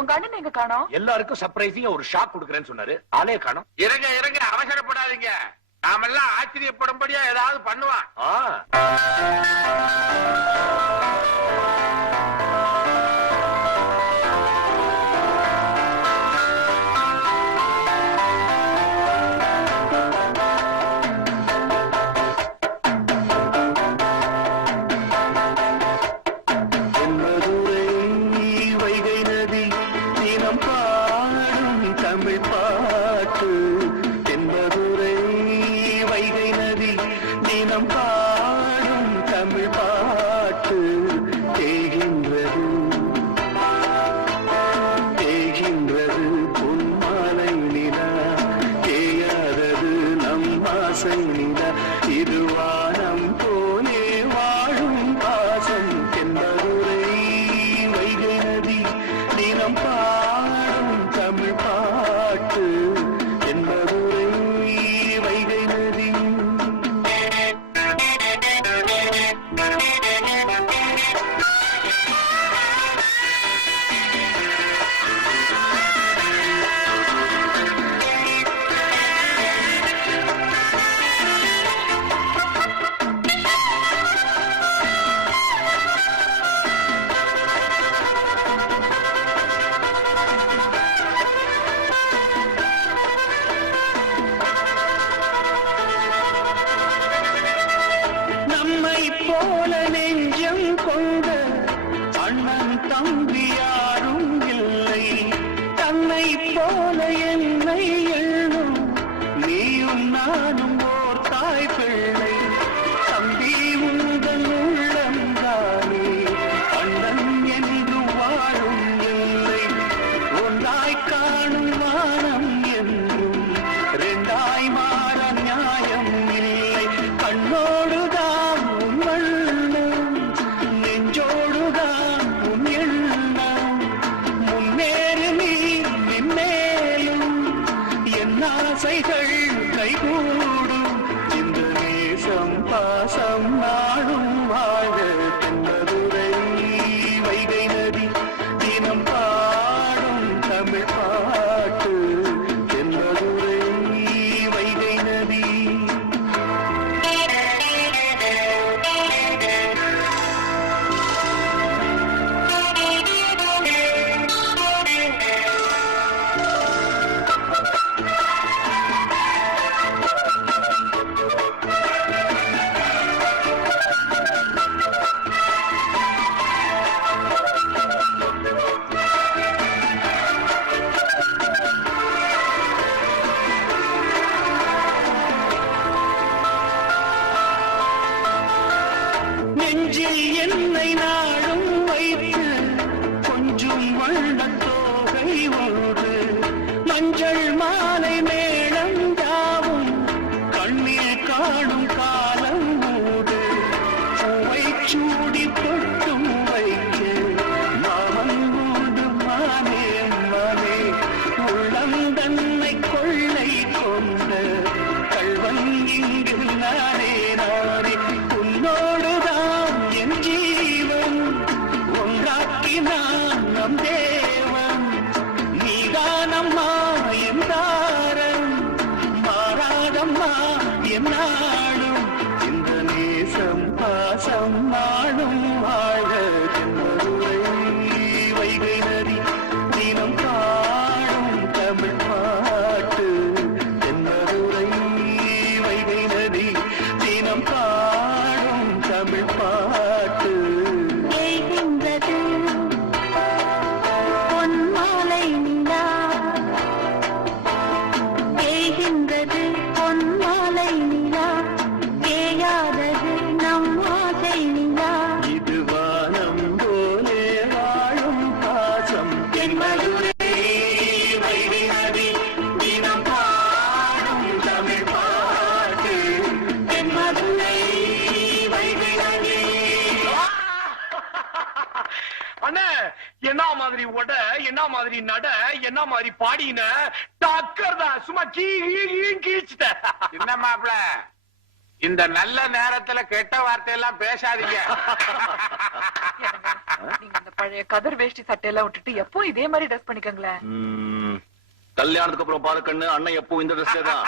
உங்க அண்ணன் எங்க காணோம்? எல்லாருக்கும் சர்ப்ரைசிங்கா ஒரு ஷாக் கொடுக்கறேன்னு சொன்னாரு. ஆளே காணோம். இறங்க அவசரப்படாதீங்க. நாமெல்லாம் ஆச்சரியப்படும்படியா ஏதாவது பண்ணுவான். என்ன மாதிரி உட, என்ன மாதிரி நட, என்ன மாதிரி பாடின டக்கர் தான் சும்மா கீச்சிட்ட. என்ன மாப்பிள இந்த நல்ல நேரத்துல கெட்ட வார்த்தையெல்லாம் பேசாதீங்க. நீங்க அந்த பழைய கதர் வேஷ்டி சட்டையெல்லாம் விட்டுட்டு எப்போ இதே மாதிரி ட்ரெஸ் பண்ணிக்கங்களேன். கல்யாணத்துக்கு அப்புறம் பாரு கண்ணு, அண்ணன் எப்போ இந்த ட்ரெஸ் தான்.